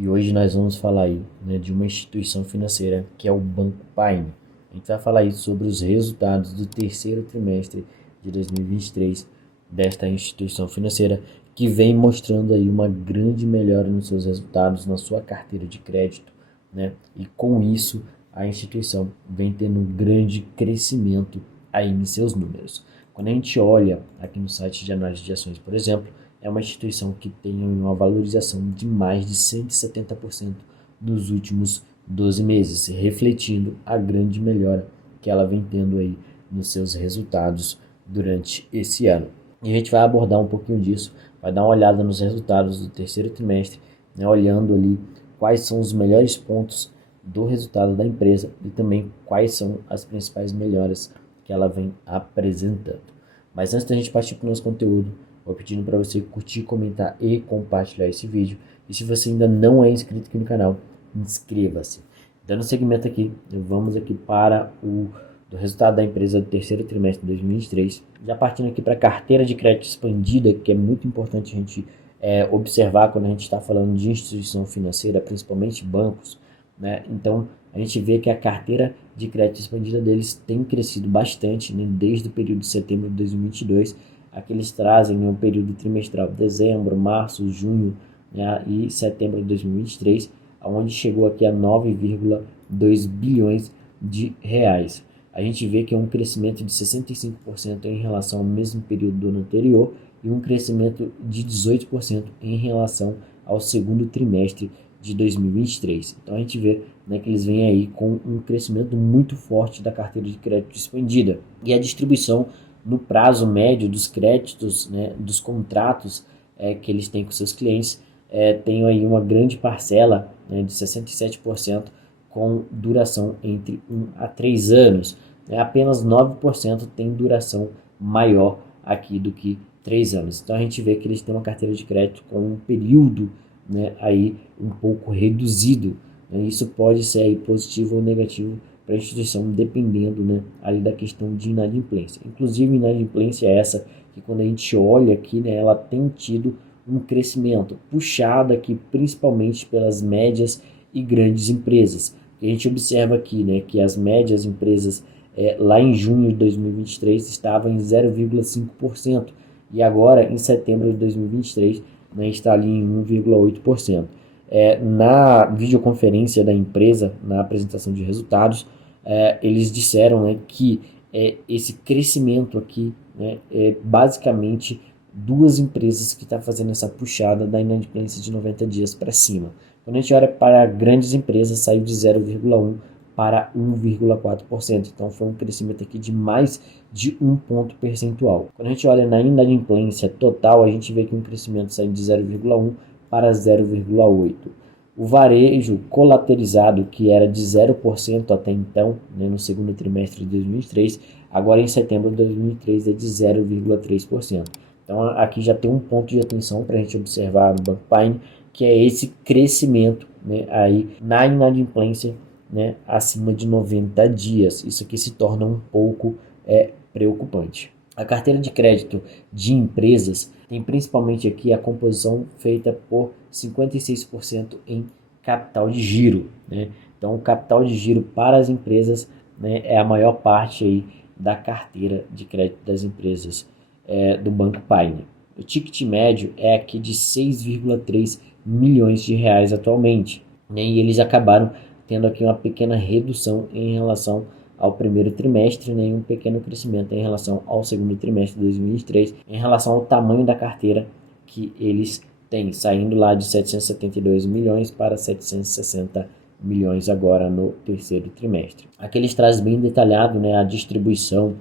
E hoje nós vamos falar aí, né, de uma instituição financeira que é o Banco Paine. A gente vai falar aí sobre os resultados do terceiro trimestre de 2023 desta instituição financeira que vem mostrando aí uma grande melhora nos seus resultados, na sua carteira de crédito, né? E com isso a instituição vem tendo um grande crescimento aí em seus números. Quando a gente olha aqui no site de análise de ações, por exemplo, é uma instituição que tem uma valorização de mais de 170% nos últimos 12 meses, refletindo a grande melhora que ela vem tendo aí nos seus resultados durante esse ano. E a gente vai abordar um pouquinho disso, vai dar uma olhada nos resultados do terceiro trimestre, né, olhando ali quais são os melhores pontos do resultado da empresa e também quais são as principais melhoras que ela vem apresentando. Mas antes da gente partir para o nosso conteúdo, vou pedindo para você curtir, comentar e compartilhar esse vídeo. E se você ainda não é inscrito aqui no canal, inscreva-se. Dando seguimento aqui, vamos aqui para o resultado da empresa do terceiro trimestre de 2023. Já partindo aqui para a carteira de crédito expandida, que é muito importante a gente observar quando a gente está falando de instituição financeira, principalmente bancos, né? Então, a gente vê que a carteira de crédito expandida deles tem crescido bastante, né, desde o período de setembro de 2022. Aqui eles trazem um período trimestral, dezembro, março, junho, né, e setembro de 2023, onde chegou aqui a 9,2 bilhões de reais. A gente vê que é um crescimento de 65% em relação ao mesmo período do ano anterior e um crescimento de 18% em relação ao segundo trimestre de 2023. Então a gente vê, né, que eles vêm aí com um crescimento muito forte da carteira de crédito expandida. E a distribuição no prazo médio dos créditos, né, dos contratos que eles têm com seus clientes, tem aí uma grande parcela, né, de 67% com duração entre 1 a 3 anos. Apenas 9% tem duração maior aqui do que 3 anos. Então a gente vê que eles têm uma carteira de crédito com um período, né, aí um pouco reduzido, né? Isso pode ser aí positivo ou negativo para a instituição, dependendo, né, ali da questão de inadimplência. Inclusive, inadimplência é essa que, quando a gente olha aqui, né, ela tem tido um crescimento puxado aqui principalmente pelas médias e grandes empresas. A gente observa aqui, né, que as médias empresas lá em junho de 2023 estavam em 0,5% e agora em setembro de 2023, né, está ali em 1,8%. Na videoconferência da empresa, na apresentação de resultados, eles disseram, né, que esse crescimento aqui, né, é basicamente duas empresas que estão fazendo essa puxada da inadimplência de 90 dias para cima. Quando a gente olha para grandes empresas, saiu de 0,1% para 1,4%. Então foi um crescimento aqui de mais de 1 ponto percentual. Quando a gente olha na inadimplência total, a gente vê que um crescimento saiu de 0,1% para 0,8%. O varejo colateralizado, que era de 0% até então, né, no segundo trimestre de 2023, agora em setembro de 2023 é de 0,3%. Então aqui já tem um ponto de atenção para a gente observar no Banco Paine, que é esse crescimento, né, aí na inadimplência, né, acima de 90 dias. Isso aqui se torna um pouco preocupante. A carteira de crédito de empresas tem principalmente aqui a composição feita por 56% em capital de giro, né? Então, o capital de giro para as empresas, né, é a maior parte aí da carteira de crédito das empresas do Banco Paine. O ticket médio é aqui de 6,3 milhões de reais atualmente, né? E eles acabaram tendo aqui uma pequena redução em relação ao primeiro trimestre, né, e um pequeno crescimento em relação ao segundo trimestre de 2023, em relação ao tamanho da carteira que eles têm, saindo lá de 772 milhões para 760 milhões agora no terceiro trimestre. Aqui eles trazem bem detalhado, né, a distribuição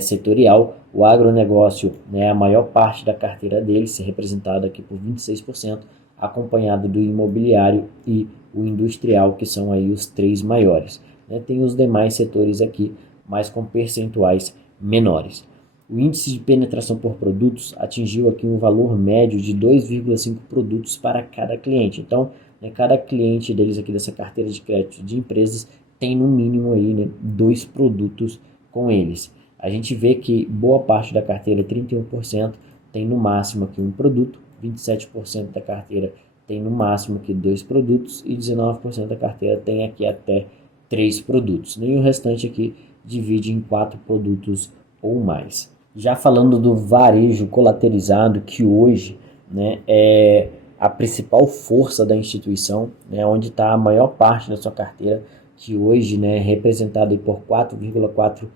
setorial. O agronegócio, né, a maior parte da carteira deles, representada aqui por 26%, acompanhado do imobiliário e o industrial, que são aí os três maiores. Tem os demais setores aqui, mas com percentuais menores. O índice de penetração por produtos atingiu aqui um valor médio de 2,5 produtos para cada cliente. Então, né, cada cliente deles aqui dessa carteira de crédito de empresas tem no mínimo aí, né, 2 produtos com eles. A gente vê que boa parte da carteira, 31%, tem no máximo aqui um produto, 27% da carteira tem no máximo aqui 2 produtos e 19% da carteira tem aqui até 3 produtos. E o restante aqui divide em 4 produtos ou mais. Já falando do varejo colateralizado, que hoje, né, é a principal força da instituição, né, onde está a maior parte da sua carteira, que hoje, né, é representada por 4,4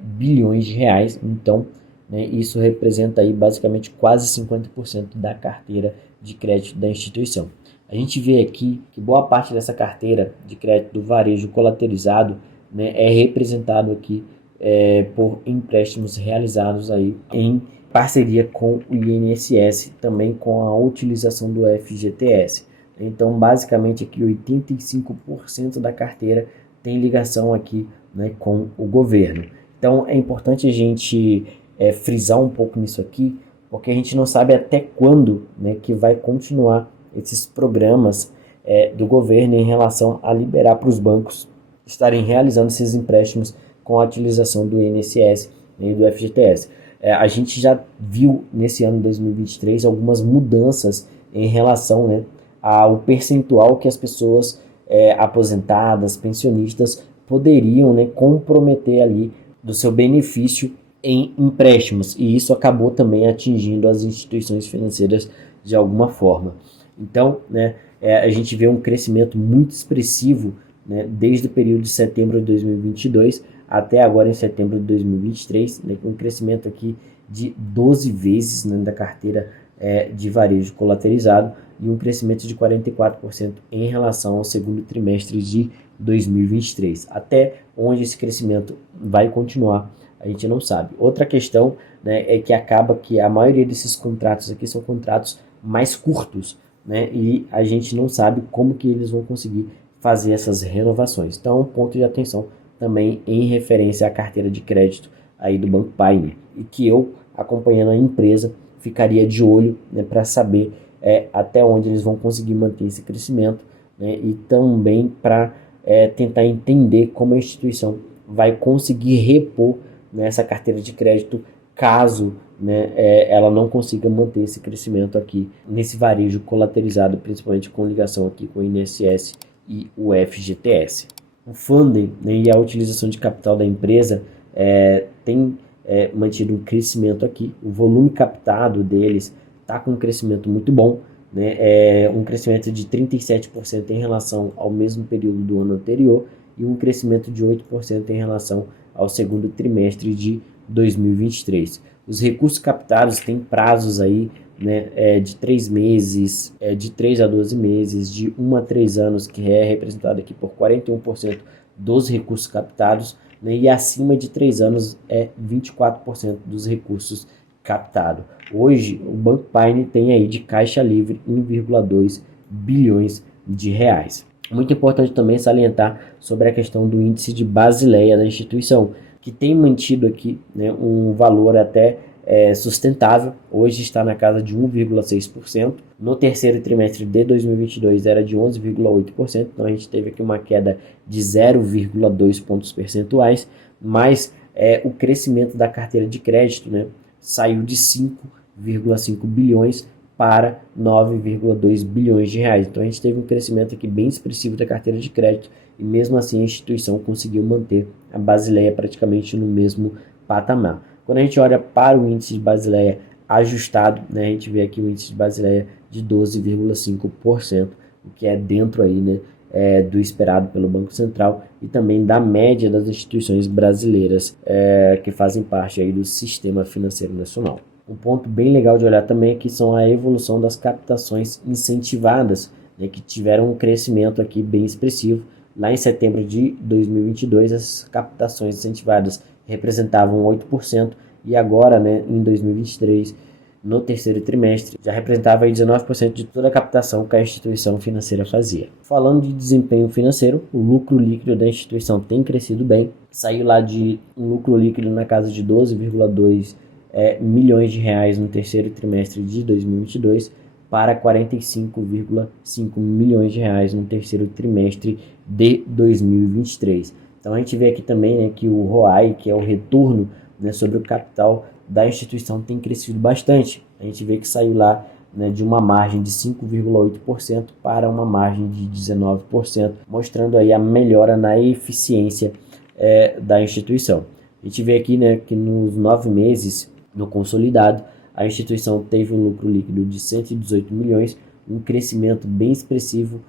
bilhões de reais. Então, né, isso representa aí basicamente quase 50% da carteira de crédito da instituição. A gente vê aqui que boa parte dessa carteira de crédito do varejo colateralizado, né, é representado aqui por empréstimos realizados aí em parceria com o INSS, também com a utilização do FGTS. Então, basicamente aqui 85% da carteira tem ligação aqui, né, com o governo. Então, é importante a gente frisar um pouco nisso aqui, porque a gente não sabe até quando, né, que vai continuar esses programas do governo em relação a liberar para os bancos estarem realizando esses empréstimos com a utilização do INSS e do FGTS. A gente já viu nesse ano 2023 algumas mudanças em relação, né, ao percentual que as pessoas aposentadas, pensionistas poderiam, né, comprometer ali do seu benefício em empréstimos, e isso acabou também atingindo as instituições financeiras de alguma forma. Então, né, a gente vê um crescimento muito expressivo, né, desde o período de setembro de 2022 até agora em setembro de 2023, né, com um crescimento aqui de 12 vezes, né, da carteira de varejo colateralizado e um crescimento de 44% em relação ao segundo trimestre de 2023. Até onde esse crescimento vai continuar, a gente não sabe. Outra questão, né, é que acaba que a maioria desses contratos aqui são contratos mais curtos, né, e a gente não sabe como que eles vão conseguir fazer essas renovações. Então, um ponto de atenção também em referência à carteira de crédito aí do Banco Pioneer, e que eu, acompanhando a empresa, ficaria de olho, né, para saber até onde eles vão conseguir manter esse crescimento, né, e também para tentar entender como a instituição vai conseguir repor nessa carteira de crédito caso, né, ela não consiga manter esse crescimento aqui nesse varejo colateralizado, principalmente com ligação aqui com o INSS e o FGTS. O funding, né, e a utilização de capital da empresa tem mantido um crescimento aqui. O volume captado deles está com um crescimento muito bom, né, um crescimento de 37% em relação ao mesmo período do ano anterior e um crescimento de 8% em relação ao segundo trimestre de 2023. Os recursos captados têm prazos aí, né, de 3 meses, de 3 a 12 meses, de 1 a 3 anos, que é representado aqui por 41% dos recursos captados, né, e acima de 3 anos é 24% dos recursos captados. Hoje, o Banco Pioneer tem aí de caixa livre 1,2 bilhões de reais. Muito importante também salientar sobre a questão do índice de Basileia da instituição, que tem mantido aqui, né, um valor até sustentável. Hoje está na casa de 1,6%. No terceiro trimestre de 2022 era de 11,8%. Então a gente teve aqui uma queda de 0,2 pontos percentuais. Mas o crescimento da carteira de crédito, né, saiu de 5,5 bilhões para 9,2 bilhões de reais. Então a gente teve um crescimento aqui bem expressivo da carteira de crédito e mesmo assim a instituição conseguiu manter a Basileia praticamente no mesmo patamar. Quando a gente olha para o índice de Basileia ajustado, né, a gente vê aqui o índice de Basileia de 12,5%, o que é dentro aí, né, do esperado pelo Banco Central e também da média das instituições brasileiras que fazem parte aí do sistema financeiro nacional. Um ponto bem legal de olhar também aqui são a evolução das captações incentivadas, né, que tiveram um crescimento aqui bem expressivo. Lá em setembro de 2022, as captações incentivadas representavam 8% e agora, né, em 2023, no terceiro trimestre, já representava aí 19% de toda a captação que a instituição financeira fazia. Falando de desempenho financeiro, o lucro líquido da instituição tem crescido bem, saiu lá de um lucro líquido na casa de 12,2 milhões de reais no terceiro trimestre de 2022 para 45,5 milhões de reais no terceiro trimestre de 2023. Então a gente vê aqui também, né, que o ROAI, que é o retorno, né, sobre o capital da instituição, tem crescido bastante. A gente vê que saiu lá né, de uma margem de 5,8% para uma margem de 19%, mostrando aí a melhora na eficiência da instituição. A gente vê aqui, né, que nos 9 meses no consolidado, a instituição teve um lucro líquido de 118 milhões, um crescimento bem expressivo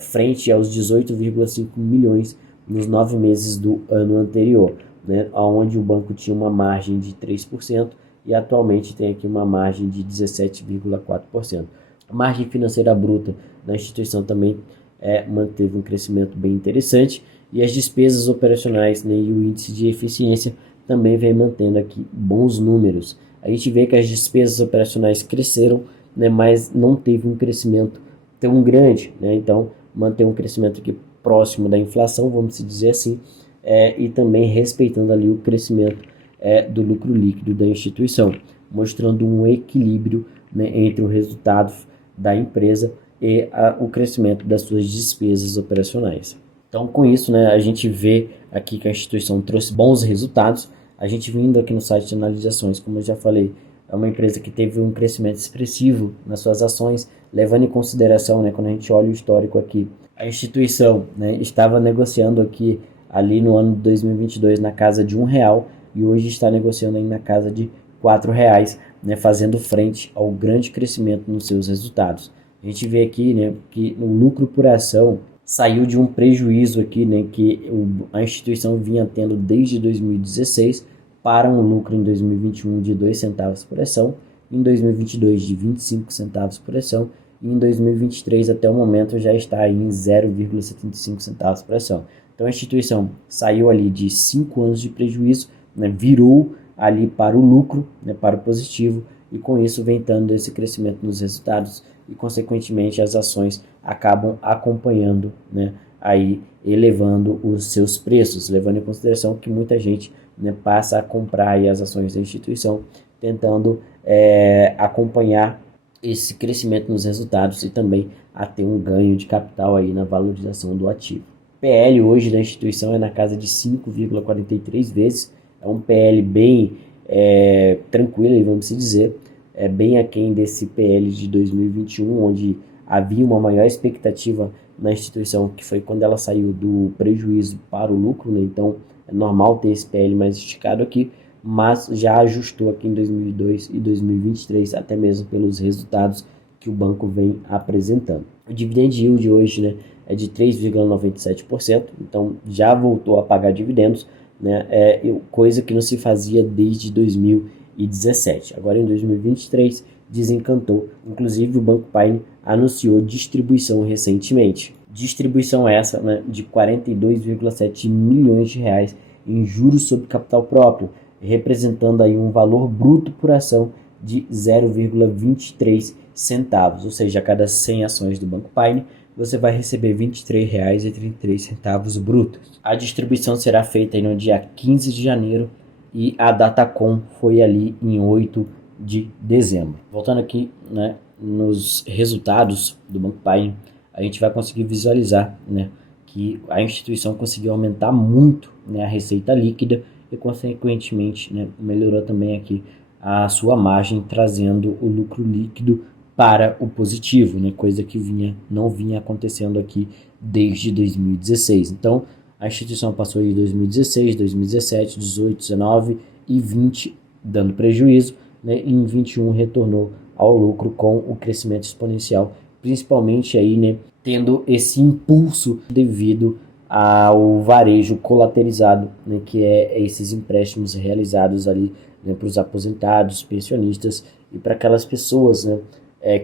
frente aos 18,5 milhões nos 9 meses do ano anterior, né, onde o banco tinha uma margem de 3% e atualmente tem aqui uma margem de 17,4%. A margem financeira bruta da instituição também manteve um crescimento bem interessante e as despesas operacionais, né, e o índice de eficiência também vem mantendo aqui bons números. A gente vê que as despesas operacionais cresceram, né, mas não teve um crescimento tão grande, né? Então mantém um crescimento aqui próximo da inflação, vamos dizer assim, e também respeitando ali o crescimento do lucro líquido da instituição, mostrando um equilíbrio, né, entre o resultado da empresa e o crescimento das suas despesas operacionais. Então, com isso, né, a gente vê aqui que a instituição trouxe bons resultados. A gente vindo aqui no site de análise de ações, como eu já falei, é uma empresa que teve um crescimento expressivo nas suas ações, levando em consideração, né, quando a gente olha o histórico aqui, a instituição, né, estava negociando aqui ali no ano de 2022 na casa de R$1 e hoje está negociando aí na casa de R$4, né, fazendo frente ao grande crescimento nos seus resultados. A gente vê aqui, né, que o lucro por ação saiu de um prejuízo aqui, né, que a instituição vinha tendo desde 2016 para um lucro em 2021 de 2 centavos por ação, em 2022 de 25 centavos por ação e em 2023 até o momento já está aí em 0,75 centavos por ação. Então a instituição saiu ali de 5 anos de prejuízo, né, virou ali para o lucro, né, para o positivo, e com isso vem dando esse crescimento nos resultados e consequentemente as ações acabam acompanhando, né, aí elevando os seus preços, levando em consideração que muita gente, né, passa a comprar aí as ações da instituição, tentando acompanhar esse crescimento nos resultados e também a ter um ganho de capital aí na valorização do ativo. PL hoje da instituição é na casa de 5,43 vezes, é um PL bem tranquilo, vamos dizer, é bem aquém desse PL de 2021, onde havia uma maior expectativa na instituição, que foi quando ela saiu do prejuízo para o lucro, né? Então é normal ter esse PL mais esticado aqui, mas já ajustou aqui em 2002 e 2023, até mesmo pelos resultados que o banco vem apresentando. O dividend yield hoje, né, é de 3,97%, então já voltou a pagar dividendos, né, coisa que não se fazia desde 2017. Agora em 2023 desencantou, inclusive o Banco Paine anunciou distribuição recentemente. Distribuição essa, né, de 42,7 milhões de reais em juros sobre capital próprio, representando aí um valor bruto por ação de 0,23 centavos, ou seja, a cada 100 ações do Banco Paine, você vai receber R$ 23,33 brutos. A distribuição será feita aí no dia 15 de janeiro e a Datacom foi ali em 8 de dezembro. Voltando aqui, né, nos resultados do Banco Paine, a gente vai conseguir visualizar, né, que a instituição conseguiu aumentar muito, né, a receita líquida e, consequentemente, né, melhorou também aqui a sua margem, trazendo o lucro líquido para o positivo, né, coisa que não vinha acontecendo aqui desde 2016. Então, a instituição passou de 2016, 2017, 18, 19 e 20 dando prejuízo, né, e em 21 retornou ao lucro com o crescimento exponencial, principalmente aí, né, tendo esse impulso devido ao varejo colateralizado, né, que é esses empréstimos realizados ali, né, para os aposentados, pensionistas e para aquelas pessoas, né,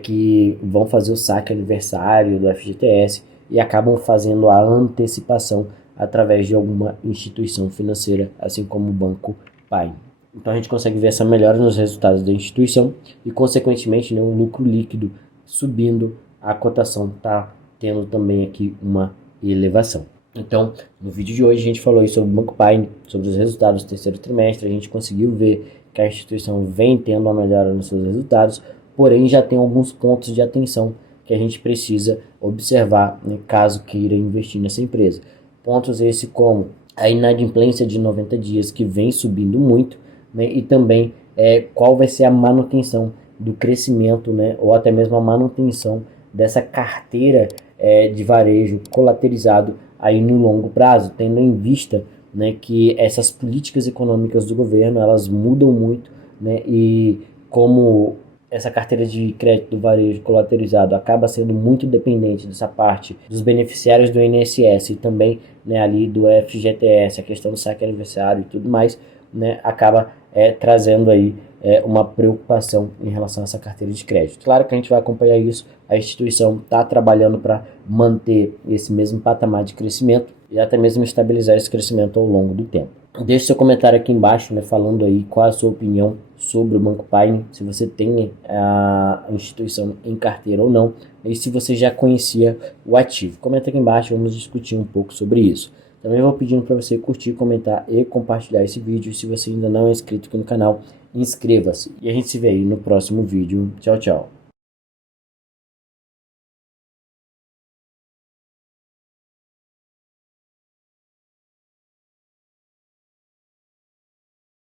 que vão fazer o saque aniversário do FGTS e acabam fazendo a antecipação através de alguma instituição financeira, assim como o Banco Paine. Então a gente consegue ver essa melhora nos resultados da instituição e, consequentemente, né, um lucro líquido subindo, a cotação está tendo também aqui uma elevação. Então, no vídeo de hoje a gente falou aí sobre o Banco Paine, sobre os resultados do terceiro trimestre. A gente conseguiu ver que a instituição vem tendo uma melhora nos seus resultados, porém já tem alguns pontos de atenção que a gente precisa observar, né, caso queira investir nessa empresa. Pontos esse como a inadimplência de 90 dias, que vem subindo muito, né, e também qual vai ser a manutenção do crescimento, né, ou até mesmo a manutenção dessa carteira de varejo colaterizado aí no longo prazo, tendo em vista, né, que essas políticas econômicas do governo elas mudam muito, né, e como essa carteira de crédito do varejo colaterizado acaba sendo muito dependente dessa parte dos beneficiários do INSS e também, né, ali do FGTS, a questão do saque aniversário e tudo mais, né, acaba trazendo aí uma preocupação em relação a essa carteira de crédito. Claro que a gente vai acompanhar isso, a instituição está trabalhando para manter esse mesmo patamar de crescimento e até mesmo estabilizar esse crescimento ao longo do tempo. Deixe seu comentário aqui embaixo, né, falando aí qual é a sua opinião sobre o Banco Paine, se você tem a instituição em carteira ou não, e se você já conhecia o ativo. Comenta aqui embaixo, vamos discutir um pouco sobre isso. Também vou pedindo para você curtir, comentar e compartilhar esse vídeo. E se você ainda não é inscrito aqui no canal, inscreva-se. E a gente se vê aí no próximo vídeo. Tchau, tchau.